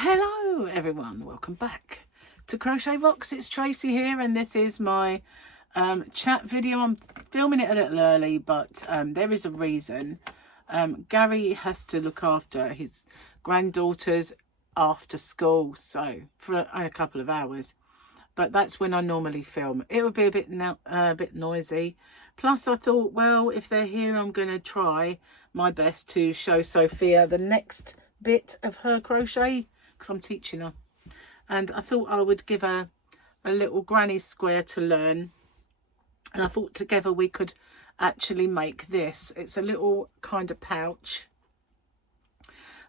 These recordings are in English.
Hello everyone, welcome back to Crochet Rocks. It's Tracy here, and this is my chat video. I'm filming it a little early, but there is a reason. Gary has to look after his granddaughters after school, so for a couple of hours. But that's when I normally film. It would be a bit noisy. Plus I thought, well, if they're here, I'm going to try my best to show Sophia the next bit of her crochet, because I'm teaching her, and I thought I would give her a little granny square to learn, and I thought together we could actually make this. It's a little kind of pouch,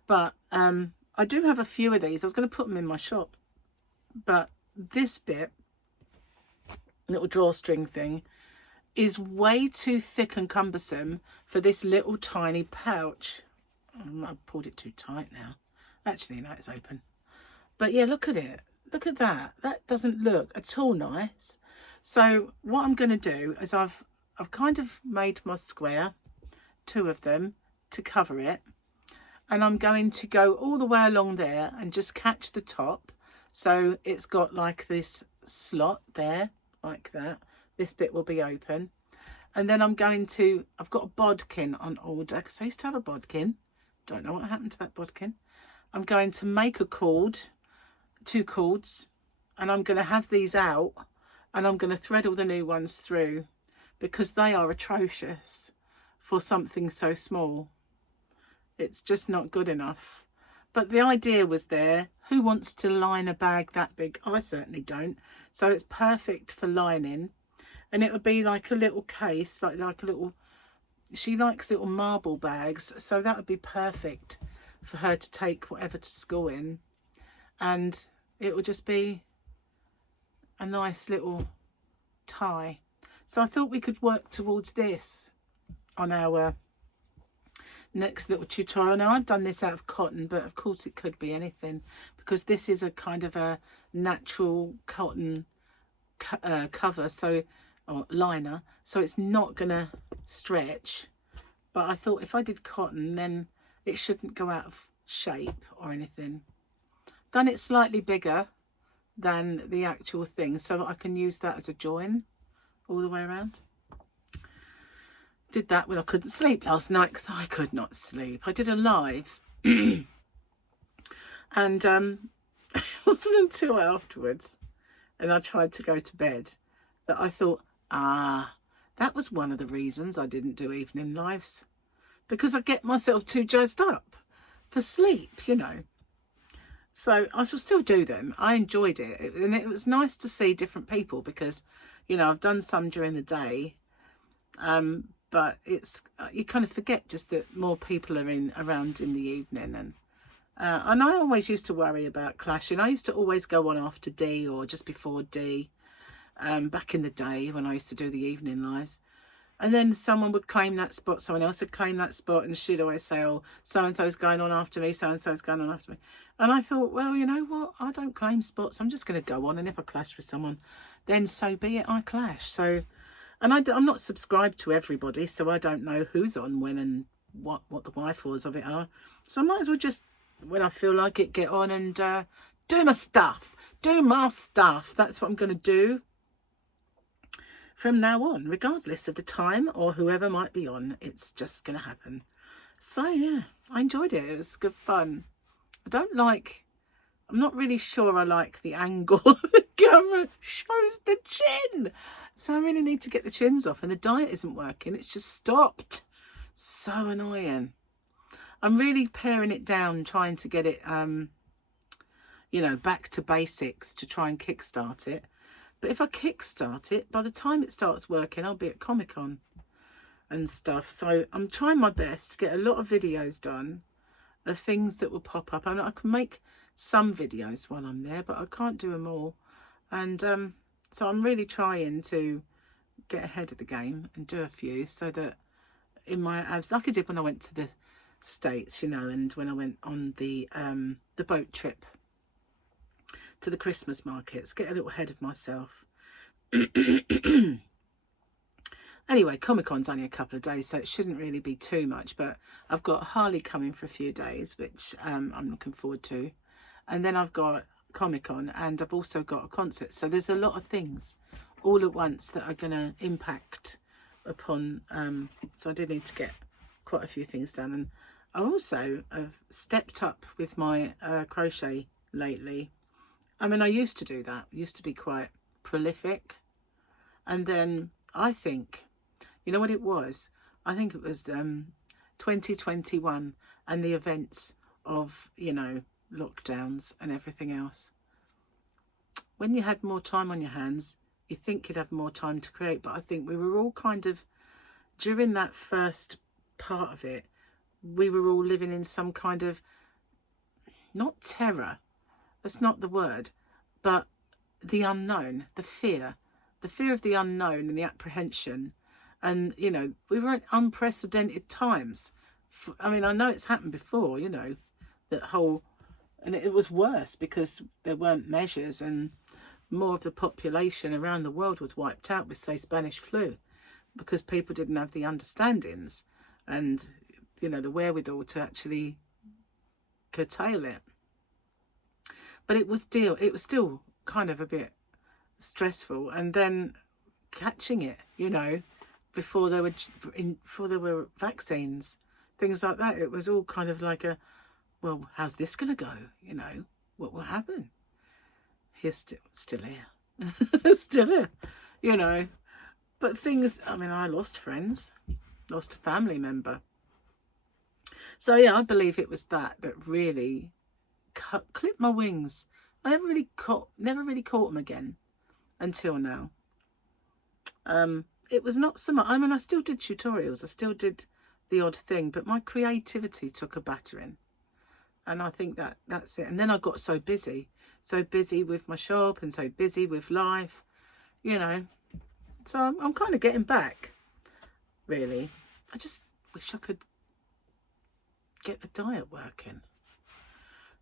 but I do have a few of these. I was going to put them in my shop, but this bit, little drawstring thing, is way too thick and cumbersome for this little tiny pouch. I've pulled it too tight now. Actually, no, it's open. But yeah, look at it. Look at that. That doesn't look at all nice. So what I'm going to do is I've kind of made my square, two of them, to cover it. And I'm going to go all the way along there and just catch the top. So it's got like this slot there, like that. This bit will be open. And then I've got a bodkin on order, because I used to have a bodkin. Don't know what happened to that bodkin. I'm going to make a cord, 2 cords, and I'm going to have these out, and I'm going to thread all the new ones through, because they are atrocious for something so small. It's just not good enough. But the idea was there. Who wants to line a bag that big? I certainly don't. So it's perfect for lining, and it would be like a little case, like a little. She likes little marble bags, so that would be perfect for her to take whatever to school in, and it will just be a nice little tie. So I thought we could work towards this on our next little tutorial. Now, I've done this out of cotton, but of course it could be anything, because this is a kind of a natural cotton cover, so, or liner, so it's not gonna stretch. But I thought if I did cotton, then it shouldn't go out of shape or anything. Done it slightly bigger than the actual thing, so I can use that as a join all the way around. Did that when I couldn't sleep last night, because I could not sleep. I did a live and it wasn't until afterwards, and I tried to go to bed, that I thought, that was one of the reasons I didn't do evening lives, because I get myself too jazzed up for sleep, you know. So I shall still do them. I enjoyed it, and it was nice to see different people, because, you know, I've done some during the day, but it's, you kind of forget just that more people are around in the evening, and I always used to worry about clashing. I used to always go on after D or just before D, back in the day when I used to do the evening lives, and then someone would claim that spot, someone else would claim that spot, and she'd always say, oh, so-and-so's going on after me, so-and-so's going on after me. And I thought, well, you know what, I don't claim spots, I'm just going to go on, and if I clash with someone, then so be it, I clash. So, and I'm not subscribed to everybody, so I don't know who's on when and what the why-fors of it are. So I might as well just, when I feel like it, get on and do my stuff. That's what I'm going to do from now on, regardless of the time or whoever might be on. It's just going to happen. So yeah, I enjoyed it. It was good fun. I'm not really sure I like the angle the camera shows the chin. So I really need to get the chins off, and the diet isn't working. It's just stopped. So annoying. I'm really paring it down, trying to get it, you know, back to basics, to try and kickstart it. But if I kickstart it, by the time it starts working, I'll be at Comic-Con and stuff. So I'm trying my best to get a lot of videos done of things that will pop up. I mean, I can make some videos while I'm there, but I can't do them all. And so I'm really trying to get ahead of the game and do a few, so that in my abs, like I did when I went to the States, you know, and when I went on the boat trip to the Christmas markets, get a little ahead of myself. Anyway, Comic-Con's only a couple of days, so it shouldn't really be too much, but I've got Harley coming for a few days, which I'm looking forward to. and then I've got Comic-Con, and I've also got a concert. So there's a lot of things all at once that are going to impact upon, so I do need to get quite a few things done. And I also have stepped up with my crochet lately. I mean, I used to do that. I used to be quite prolific. And then I think, you know what it was? I think it was 2021 and the events of, you know, lockdowns and everything else. When you had more time on your hands, you think you'd have more time to create. But I think we were all kind of, during that first part of it, we were all living in some kind of, not terror, that's not the word, but the unknown, the fear of the unknown and the apprehension. And, you know, we were in unprecedented times. I mean, I know it's happened before, you know, that whole, and it was worse because there weren't measures, and more of the population around the world was wiped out with, say, Spanish flu, because people didn't have the understandings and, you know, the wherewithal to actually curtail it. But it was still kind of a bit stressful. And then catching it, you know, before there were vaccines, things like that, it was all kind of like a, well, how's this going to go? You know, what will happen? He's still here. Still here, you know. But things, I mean, I lost friends, lost a family member. So yeah, I believe it was that really clipped my wings. I never really caught them again until now. It was not so much, I mean, I still did tutorials, I still did the odd thing, but my creativity took a battering. And I think that's it. And then I got so busy with my shop and so busy with life, you know. So I'm kind of getting back, really. I just wish I could get the diet working.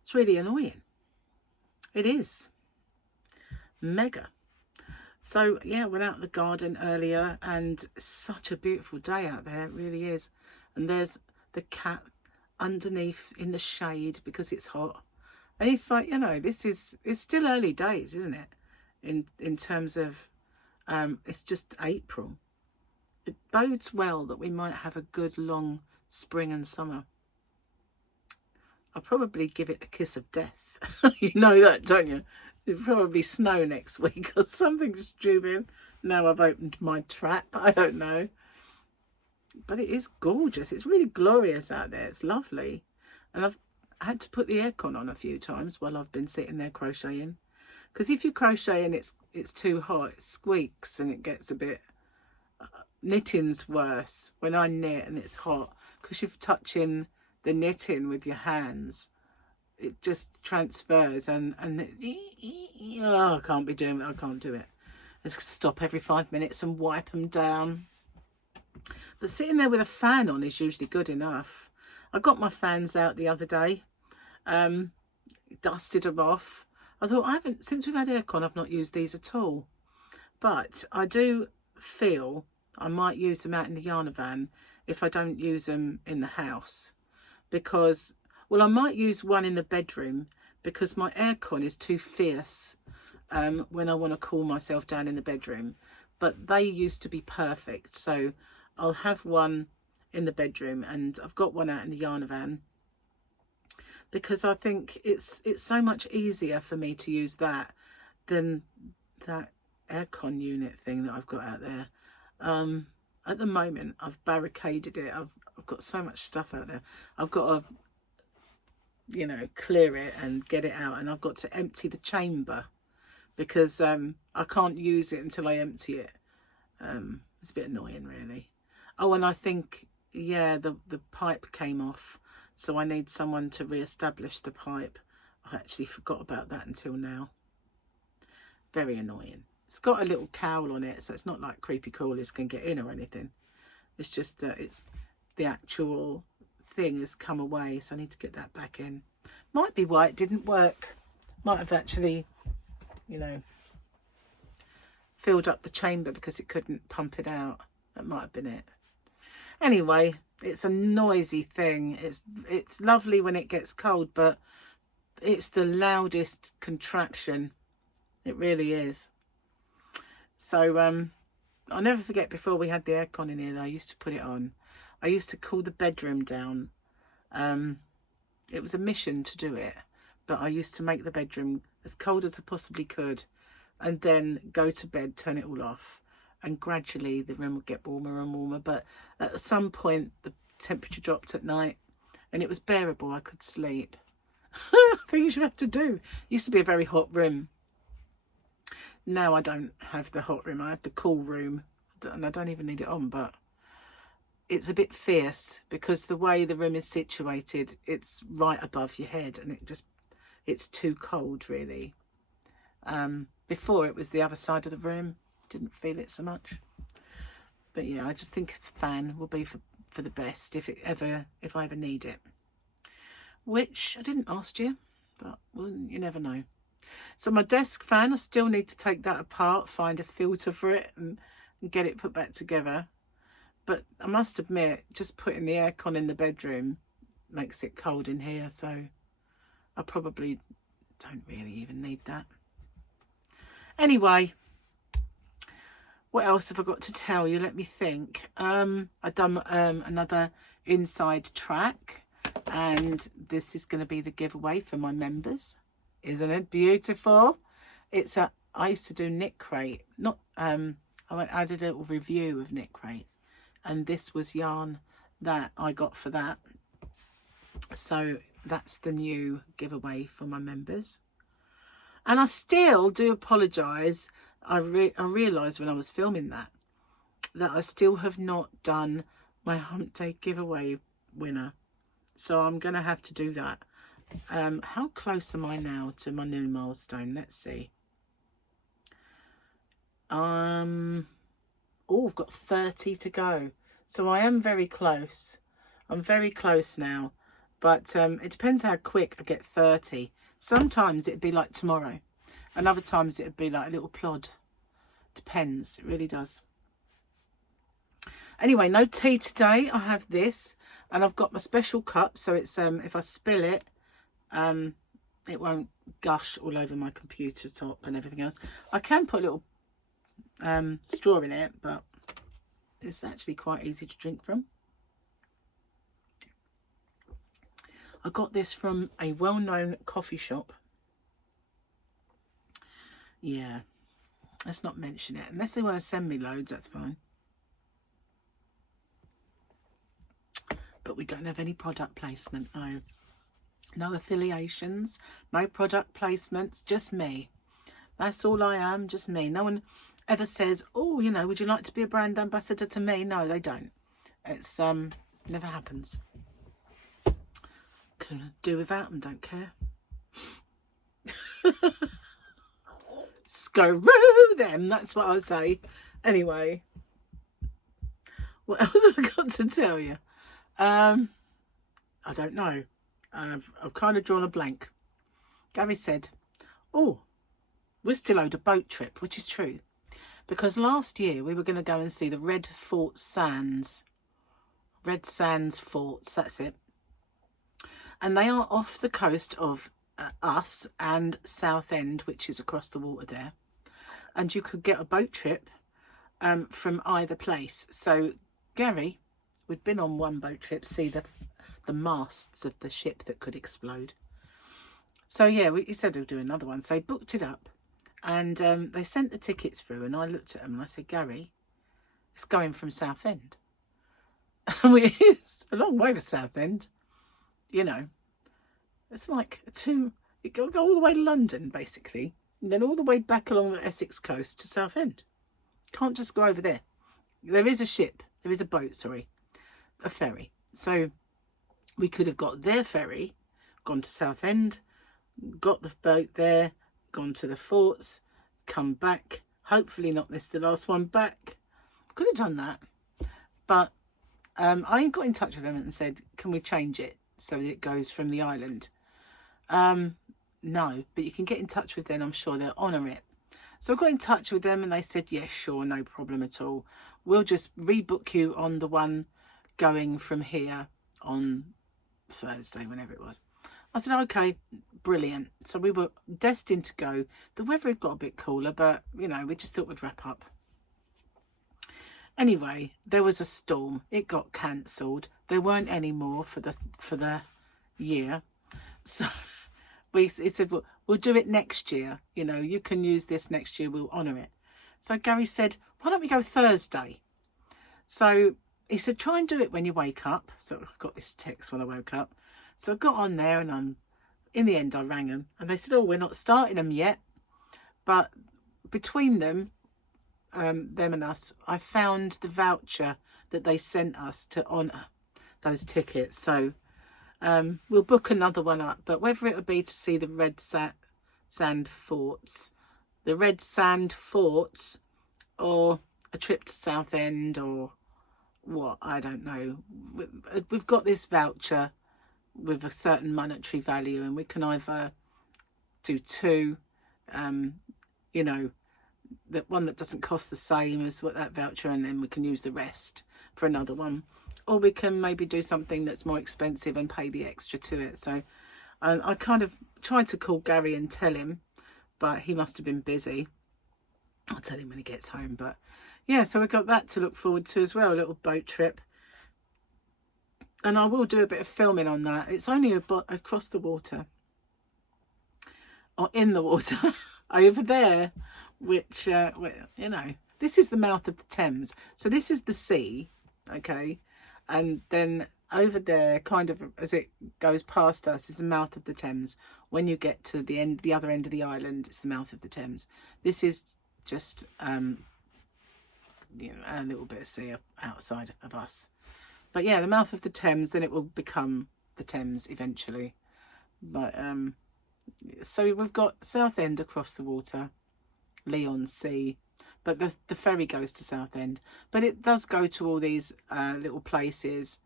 It's really annoying. It is. Mega. So, yeah, went out in the garden earlier, and such a beautiful day out there. It really is. And there's the cat underneath in the shade because it's hot. And it's like, you know, it's still early days, isn't it? In terms of, it's just April. It bodes well that we might have a good long spring and summer. I'll probably give it the kiss of death. You know that, don't you? It'll probably snow next week or something stupid. Now I've opened my trap. I don't know. But it is gorgeous. It's really glorious out there. It's lovely. And I've had to put the aircon on a few times while I've been sitting there crocheting. Because if you crochet and it's too hot, it squeaks and it gets a bit... knitting's worse when I knit and it's hot. Because you're touching the knitting with your hands. It just transfers and oh, I can't be doing it. I can't do it. I just stop every 5 minutes and wipe them down. But sitting there with a fan on is usually good enough. I got my fans out the other day, dusted them off. I thought, since we've had aircon, I've not used these at all. But I do feel I might use them out in the yarn van if I don't use them in the house. Because, well, I might use one in the bedroom because my aircon is too fierce when I want to cool myself down in the bedroom. But they used to be perfect. So I'll have one in the bedroom, and I've got one out in the yarn van because I think it's so much easier for me to use that than that aircon unit thing that I've got out there. At the moment, I've barricaded it. I've got so much stuff out there. I've got to, you know, clear it and get it out, and I've got to empty the chamber because I can't use it until I empty it. It's a bit annoying, really. Oh, and I think, yeah, the pipe came off, so I need someone to re-establish the pipe. I actually forgot about that until now. Very annoying. It's got a little cowl on it, so it's not like creepy crawlers can get in or anything. It's just it's the actual thing has come away, so I need to get that back in. Might be why it didn't work. Might have actually, you know, filled up the chamber because it couldn't pump it out. That might have been it. Anyway, it's a noisy thing. It's lovely when it gets cold, but it's the loudest contraption. It really is. So I'll never forget, before we had the aircon in here, I used to put it on. I used to cool the bedroom down. It was a mission to do it, but I used to make the bedroom as cold as I possibly could, and then go to bed, turn it all off, and gradually the room would get warmer and warmer. But at some point the temperature dropped at night and it was bearable. I could sleep. Things you have to do. It used to be a very hot room. Now I don't have the hot room, I have the cool room, and I don't even need it on, but it's a bit fierce because the way the room is situated, it's right above your head, and it's too cold, really. Before it was the other side of the room, didn't feel it so much. But yeah, I just think the fan will be for the best if I ever need it. Which I didn't ask you, but well, you never know. So my desk fan, I still need to take that apart, find a filter for it and get it put back together. But I must admit, just putting the aircon in the bedroom makes it cold in here, so I probably don't really even need that. Anyway, what else have I got to tell you? Let me think. I've done another inside track, and this is going to be the giveaway for my members. Isn't it beautiful? I used to do Knit Crate. I did a little review of Knit Crate, and this was yarn that I got for that. So that's the new giveaway for my members. And I still do apologise. I realised when I was filming that I still have not done my Hump Day giveaway winner. So I'm going to have to do that. How close am I now to my new milestone? Let's see. Oh, I've got 30 to go. So I am very close. I'm very close now. But it depends how quick I get 30. Sometimes it'd be like tomorrow. And other times it'd be like a little plod. Depends. It really does. Anyway, no tea today. I have this. And I've got my special cup. So it's if I spill it, it won't gush all over my computer top and everything else. I can put a little straw in it, but it's actually quite easy to drink from. I got this from a well-known coffee shop. Yeah, let's not mention it. Unless they want to send me loads, that's fine. But we don't have any product placement, no. No affiliations, no product placements, just me. That's all I am, just me. No one ever says, oh, you know, would you like to be a brand ambassador to me? No, they don't. It's never happens. Can do without them, don't care. Screw them, that's what I say. Anyway, what else have I got to tell you? I don't know. I've kind of drawn a blank. Gary said, oh, we're still owed a boat trip, which is true. Because last year we were going to go and see the Red Sands Forts, that's it. And they are off the coast of us and Southend, which is across the water there. And you could get a boat trip from either place. So Gary, we'd been on one boat trip, see the masts of the ship that could explode. So yeah, he said he'll do another one. So he booked it up, and they sent the tickets through, and I looked at them and I said, Gary, it's going from Southend. It's a long way to Southend, you know. It's like you go all the way to London, basically, and then all the way back along the Essex coast to Southend. Can't just go over there. There is a boat, sorry, a ferry. So we could have got their ferry, gone to Southend, got the boat there, gone to the forts, come back, hopefully not miss the last one back. Could have done that. But I got in touch with them and said, can we change it so that it goes from the island? No, but you can get in touch with them. I'm sure they'll honour it. So I got in touch with them and they said, yes, sure, no problem at all. We'll just rebook you on the one going from here on Thursday, whenever it was. I said, okay, brilliant. So we were destined to go. The weather had got a bit cooler, but you know, we just thought we'd wrap up. Anyway, there was a storm. It got cancelled. There weren't any more for the year. So he said, we'll do it next year. You know, you can use this next year. We'll honour it. So Gary said, why don't we go Thursday? So he said, try and do it when you wake up. So I got this text when I woke up. So I got on there, and in the end I rang them. And they said, oh, we're not starting them yet. But between them and us, I found the voucher that they sent us to honour those tickets. So we'll book another one up, but whether it would be to see the red sand forts, or a trip to Southend, or what, I don't know. We've got this voucher with a certain monetary value, and we can either do two, you know, that one that doesn't cost the same as what that voucher, and then we can use the rest for another one, or we can maybe do something that's more expensive and pay the extra to it. So I kind of tried to call Gary and tell him, but he must have been busy. I'll tell him when he gets home. But yeah, so we've got that to look forward to as well, a little boat trip. And I will do a bit of filming on that. It's only across the water, or in the water over there, which you know, this is the mouth of the Thames. So this is the sea, okay, and then over there, kind of as it goes past us, is the mouth of the Thames. When you get to the other end of the island, it's the mouth of the Thames. This is just you know, a little bit of sea outside of us. But yeah, the mouth of the Thames, then it will become the Thames eventually. But so we've got Southend across the water, Leon Sea, but the ferry goes to Southend. But it does go to all these little places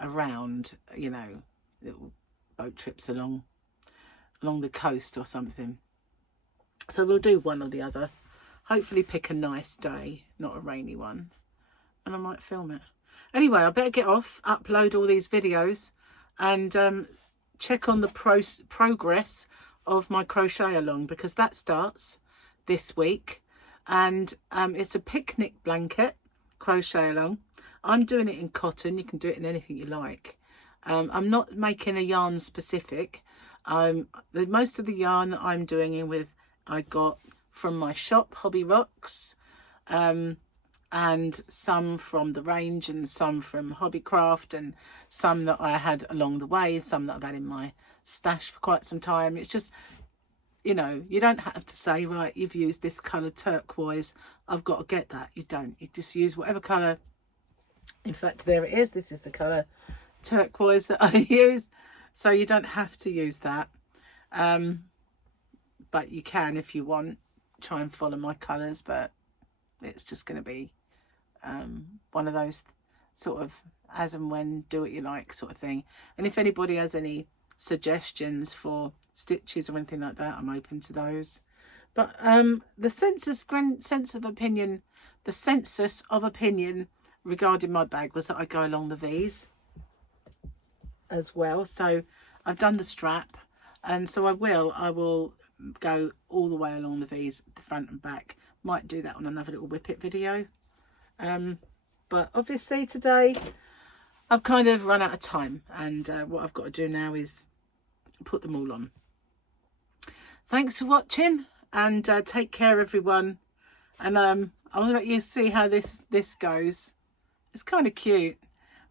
around, you know, little boat trips along the coast or something. So we'll do one or the other. Hopefully pick a nice day, not a rainy one, and I might film it. Anyway, I better get off, upload all these videos, and check on the progress of my crochet along, because that starts this week. And it's a picnic blanket crochet along. I'm doing it in cotton. You can do it in anything you like. I'm not making a yarn specific. Most of the yarn that I'm doing in with, I got from my shop, Hobby Rocks, and some from the range, and some from Hobbycraft, and some that I had along the way, some that I've had in my stash for quite some time. It's just, you know, you don't have to say, right, you've used this colour turquoise, I've got to get that. You don't. You just use whatever colour. In fact, there it is. This is the colour turquoise that I use. So you don't have to use that. But you can, if you want, try and follow my colours. But it's just going to be one of those sort of as and when, do what you like sort of thing. And if anybody has any suggestions for stitches or anything like that, I'm open to those. But the census of opinion regarding my bag was that I go along the V's as well. So I've done the strap, and so I will go all the way along the V's, the front and back. Might do that on another little whip it video. But obviously today I've kind of run out of time, and what I've got to do now is put them all on. Thanks for watching, and take care everyone. And I'll let you see how this goes. It's kind of cute,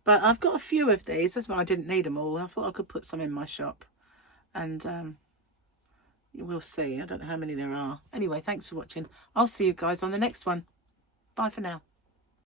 but I've got a few of these. That's why I didn't need them all. I thought I could put some in my shop, and we'll see. I don't know how many there are. Anyway, thanks for watching. I'll see you guys on the next one. Bye for now.